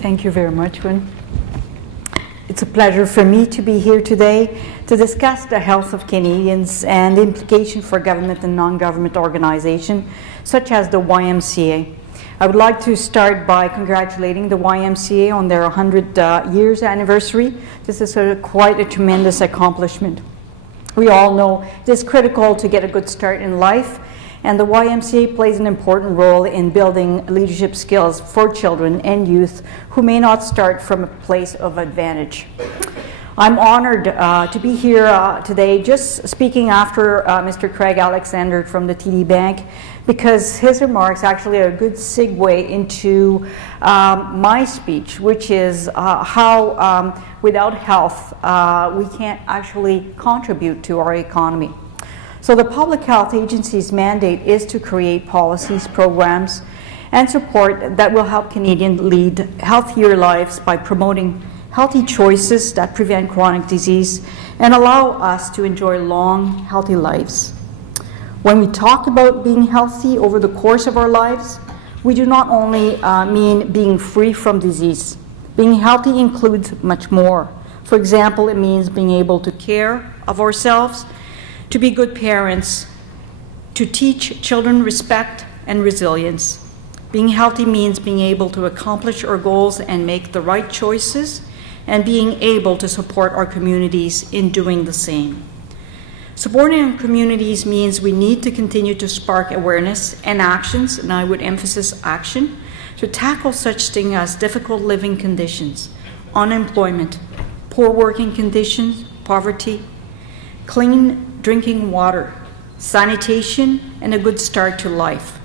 Thank you very much, Win. It's a pleasure for me to be here today to discuss the health of Canadians and the implication for government and non-government organizations, such as the YMCA. I would like to start by congratulating the YMCA on their 100 years anniversary. This is quite a tremendous accomplishment. We all know it is critical to get a good start in life, and the YMCA plays an important role in building leadership skills for children and youth who may not start from a place of advantage. I'm honored to be here today, just speaking after Mr. Craig Alexander from the TD Bank, because his remarks actually are a good segue into my speech, which is how without health we can't actually contribute to our economy. So the Public Health Agency's mandate is to create policies, programs, and support that will help Canadians lead healthier lives by promoting healthy choices that prevent chronic disease and allow us to enjoy long, healthy lives. When we talk about being healthy over the course of our lives, we do not only mean being free from disease. Being healthy includes much more. For example, it means being able to care of ourselves, to be good parents, to teach children respect and resilience. Being healthy means being able to accomplish our goals and make the right choices, and being able to support our communities in doing the same. Supporting our communities means we need to continue to spark awareness and actions, and I would emphasize action, to tackle such things as difficult living conditions, unemployment, poor working conditions, poverty, clean drinking water, sanitation, and a good start to life.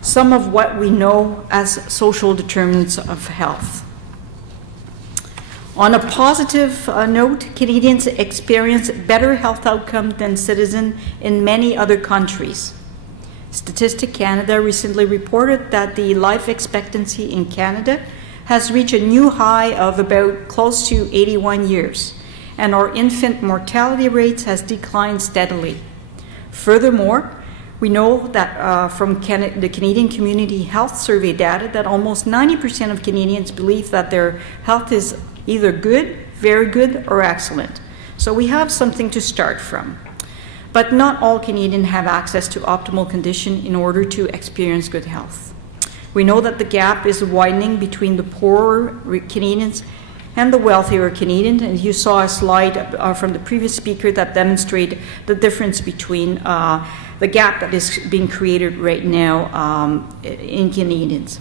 Some of what we know as social determinants of health. On a positive note, Canadians experience better health outcomes than citizens in many other countries. Statistics Canada recently reported that the life expectancy in Canada has reached a new high of about close to 81 years, and our infant mortality rates has declined steadily. Furthermore, we know that from the Canadian Community Health Survey data that almost 90% of Canadians believe that their health is either good, very good, or excellent. So we have something to start from. But not all Canadians have access to optimal condition in order to experience good health. We know that the gap is widening between the poorer Canadians and the wealthier Canadians, and you saw a slide from the previous speaker that demonstrated the difference between the gap that is being created right now in Canadians.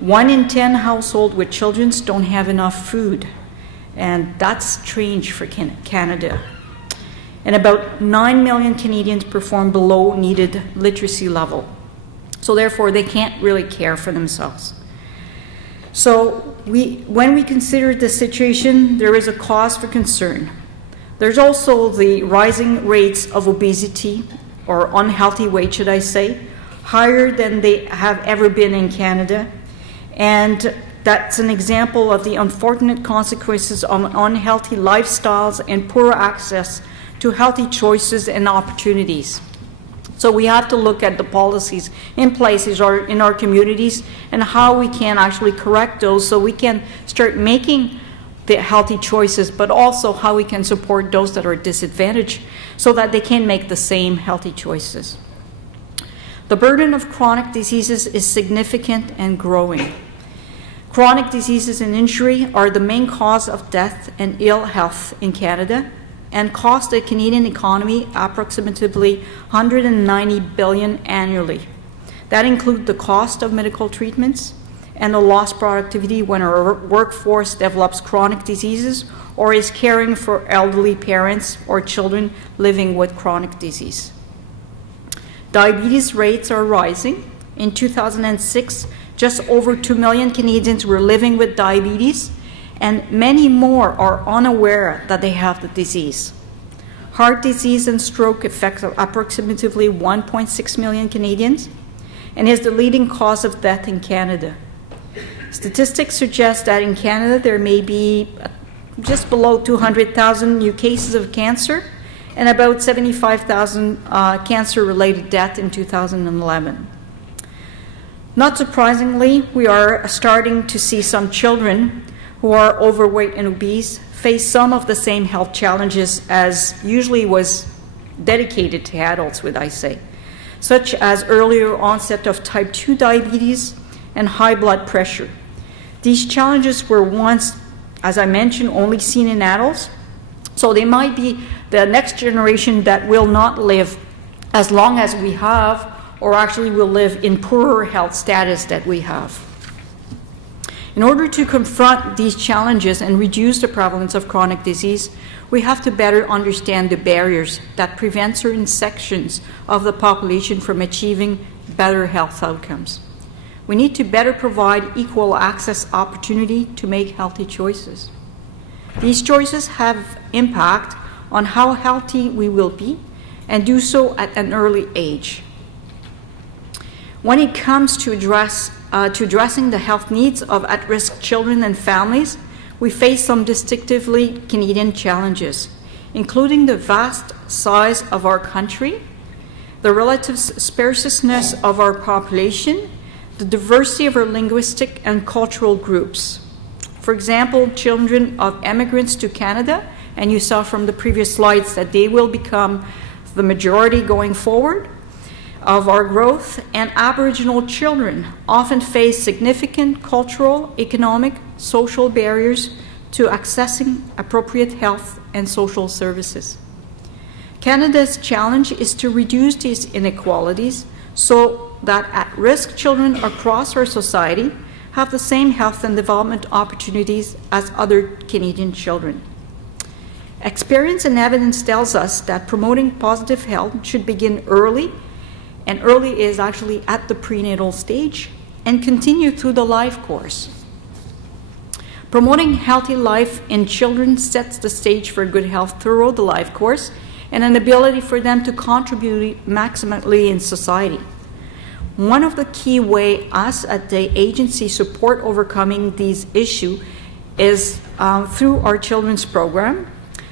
1 in 10 households with children don't have enough food, and that's strange for Canada. And about 9 million Canadians perform below needed literacy level. So therefore, they can't really care for themselves. So when we consider the situation, there is a cause for concern. There's also the rising rates of obesity, or unhealthy weight, should I say, higher than they have ever been in Canada. And that's an example of the unfortunate consequences of unhealthy lifestyles and poor access to healthy choices and opportunities. So we have to look at the policies in place in our communities and how we can actually correct those so we can start making the healthy choices, but also how we can support those that are disadvantaged so that they can make the same healthy choices. The burden of chronic diseases is significant and growing. Chronic diseases and injury are the main cause of death and ill health in Canada and cost the Canadian economy approximately $190 billion annually. That includes the cost of medical treatments and the lost productivity when our workforce develops chronic diseases or is caring for elderly parents or children living with chronic disease. Diabetes rates are rising. In 2006, just over 2 million Canadians were living with diabetes, and many more are unaware that they have the disease. Heart disease and stroke affect approximately 1.6 million Canadians and is the leading cause of death in Canada. Statistics suggest that in Canada there may be just below 200,000 new cases of cancer and about 75,000 cancer-related deaths in 2011. Not surprisingly, we are starting to see some children who are overweight and obese face some of the same health challenges as usually was dedicated to adults, would I say, such as earlier onset of type 2 diabetes and high blood pressure. These challenges were once, as I mentioned, only seen in adults, so they might be the next generation that will not live as long as we have, or actually will live in poorer health status that we have. In order to confront these challenges and reduce the prevalence of chronic disease, we have to better understand the barriers that prevent certain sections of the population from achieving better health outcomes. We need to better provide equal access opportunity to make healthy choices. These choices have impact on how healthy we will be, and do so at an early age. When it comes to addressing the health needs of at-risk children and families, we face some distinctively Canadian challenges, including the vast size of our country, the relative sparseness of our population, the diversity of our linguistic and cultural groups. For example, children of immigrants to Canada, and you saw from the previous slides that they will become the majority going forward of our growth, and Aboriginal children often face significant cultural, economic, social barriers to accessing appropriate health and social services. Canada's challenge is to reduce these inequalities so that at-risk children across our society have the same health and development opportunities as other Canadian children. Experience and evidence tells us that promoting positive health should begin early, and early is actually at the prenatal stage, and continue through the life course. Promoting healthy life in children sets the stage for good health throughout the life course and an ability for them to contribute maximally in society. One of the key ways us at the agency support overcoming these issues is through our children's program.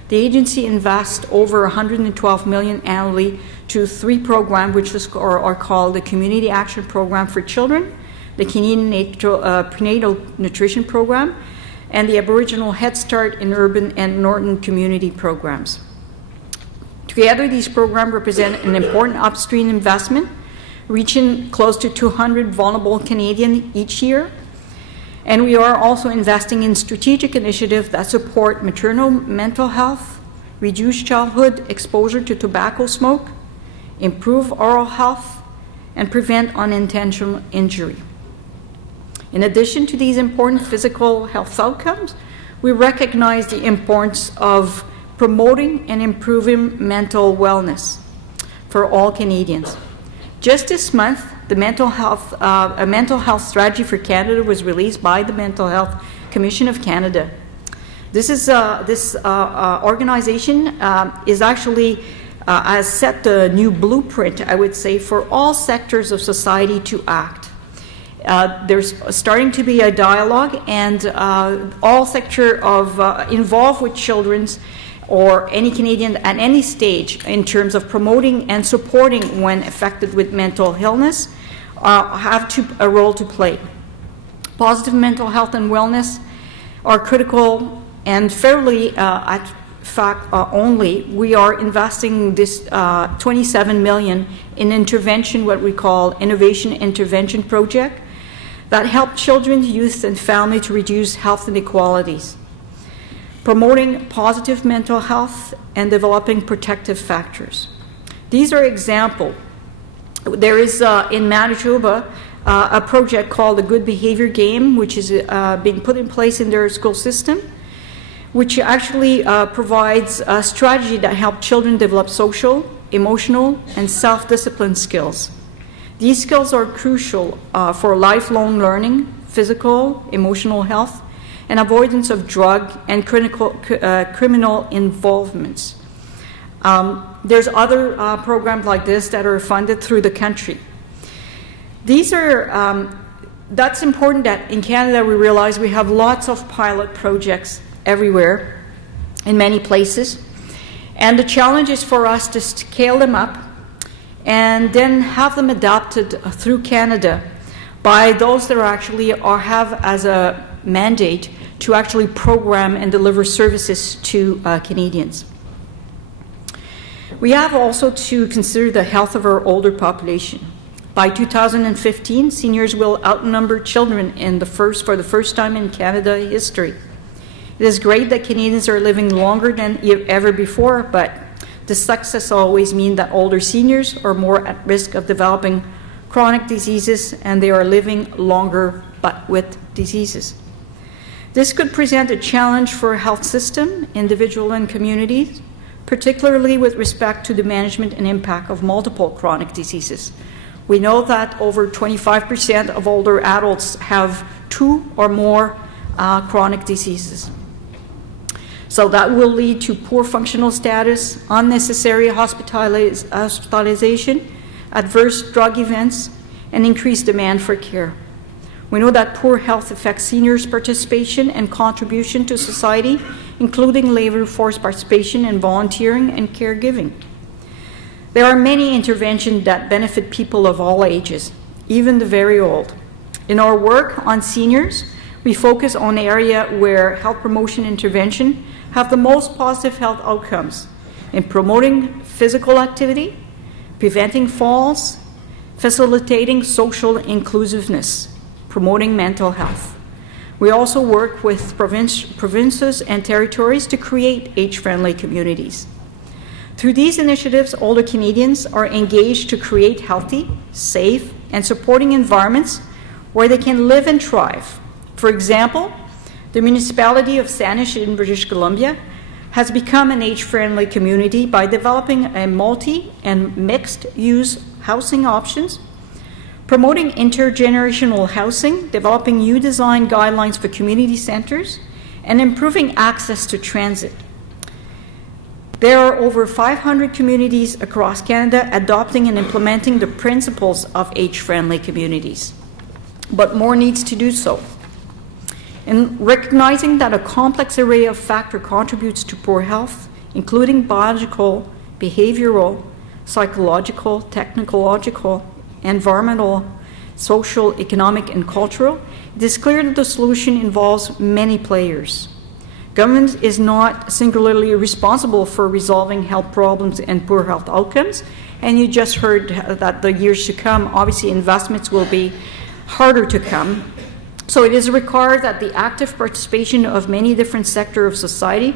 The agency invests over $112 million annually to 3 programs, which are called the Community Action Program for Children, the Canadian Prenatal Nutrition Program, and the Aboriginal Head Start in Urban and Northern Community Programs. Together, these programs represent an important upstream investment, reaching close to 200 vulnerable Canadians each year. And we are also investing in strategic initiatives that support maternal mental health, reduce childhood exposure to tobacco smoke, improve oral health, and prevent unintentional injury. In addition to these important physical health outcomes, we recognize the importance of promoting and improving mental wellness for all Canadians. Just this month, a mental health strategy for Canada was released by the Mental Health Commission of Canada. This organization is actually has set the new blueprint, I would say, for all sectors of society to act. There's starting to be a dialogue, and all sectors involved with children's or any Canadian at any stage in terms of promoting and supporting when affected with mental illness have a role to play. Positive mental health and wellness are critical, and fairly only we are investing this $27 million in intervention, what we call innovation intervention project, that help children, youth, and family to reduce health inequalities, promoting positive mental health and developing protective factors. These are examples. There is in Manitoba a project called the Good Behavior Game, which is being put in place in their school system, which actually provides a strategy that helps children develop social, emotional, and self-discipline skills. These skills are crucial for lifelong learning, physical, emotional health, and avoidance of drug and criminal involvements. There's other programs like this that are funded through the country. These are, that's important that in Canada we realize we have lots of pilot projects everywhere, in many places, and the challenge is for us to scale them up and then have them adopted through Canada by those that are actually or have as a mandate to actually program and deliver services to Canadians. We have also to consider the health of our older population. By 2015, seniors will outnumber children for the first time in Canada history. It is great that Canadians are living longer than ever before, but this success always means that older seniors are more at risk of developing chronic diseases, and they are living longer but with diseases. This could present a challenge for a health system, individual and communities, particularly with respect to the management and impact of multiple chronic diseases. We know that over 25% of older adults have 2 or more chronic diseases. So that will lead to poor functional status, unnecessary hospitalization, adverse drug events, and increased demand for care. We know that poor health affects seniors' participation and contribution to society, including labor force participation and volunteering and caregiving. There are many interventions that benefit people of all ages, even the very old. In our work on seniors, we focus on an area where health promotion intervention have the most positive health outcomes in promoting physical activity, preventing falls, facilitating social inclusiveness, promoting mental health. We also work with provinces and territories to create age-friendly communities. Through these initiatives, older Canadians are engaged to create healthy, safe, and supporting environments where they can live and thrive. For example, the municipality of Saanich in British Columbia has become an age-friendly community by developing a multi- and mixed-use housing options, promoting intergenerational housing, developing new design guidelines for community centers, and improving access to transit. There are over 500 communities across Canada adopting and implementing the principles of age-friendly communities, but more needs to do so. In recognizing that a complex array of factors contributes to poor health, including biological, behavioral, psychological, technological, environmental, social, economic, and cultural, it is clear that the solution involves many players. Government is not singularly responsible for resolving health problems and poor health outcomes, and you just heard that the years to come, obviously investments will be harder to come. So it is required that the active participation of many different sectors of society,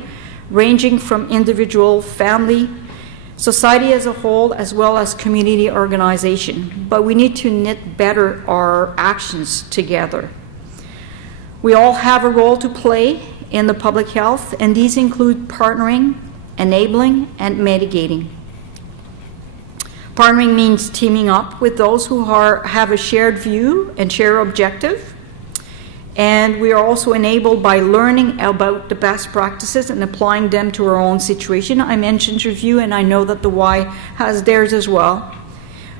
ranging from individual, family, society as a whole, as well as community organization. But we need to knit better our actions together. We all have a role to play in the public health, and these include partnering, enabling, and mitigating. Partnering means teaming up with those who have a shared view and share objective. And we are also enabled by learning about the best practices and applying them to our own situation. I mentioned review, and I know that the Y has theirs as well.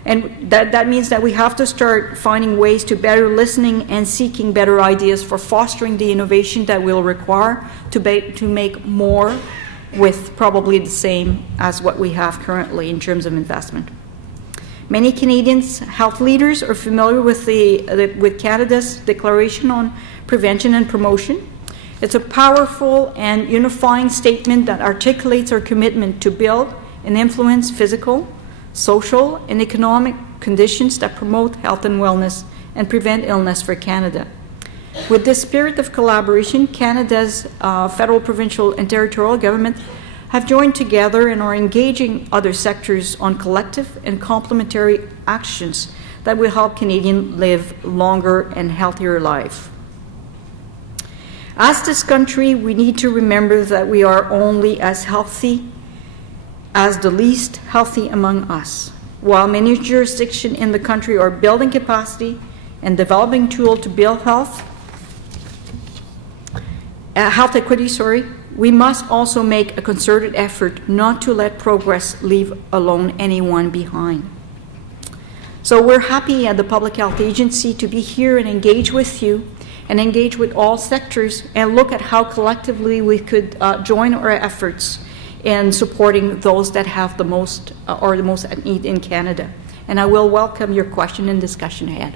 And that means that we have to start finding ways to better listening and seeking better ideas for fostering the innovation that we'll require to make more with probably the same as what we have currently in terms of investment. Many Canadians health leaders are familiar with Canada's Declaration on Prevention and Promotion. It's a powerful and unifying statement that articulates our commitment to build and influence physical, social, and economic conditions that promote health and wellness and prevent illness for Canada. With this spirit of collaboration, Canada's federal, provincial, and territorial government have joined together and are engaging other sectors on collective and complementary actions that will help Canadians live longer and healthier lives. As this country, we need to remember that we are only as healthy as the least healthy among us. While many jurisdictions in the country are building capacity and developing tools to build health equity, we must also make a concerted effort not to let progress leave alone anyone behind. So we're happy at the Public Health Agency to be here and engage with you and engage with all sectors and look at how collectively we could join our efforts in supporting those that have the most or the most at need in Canada. And I will welcome your question and discussion ahead.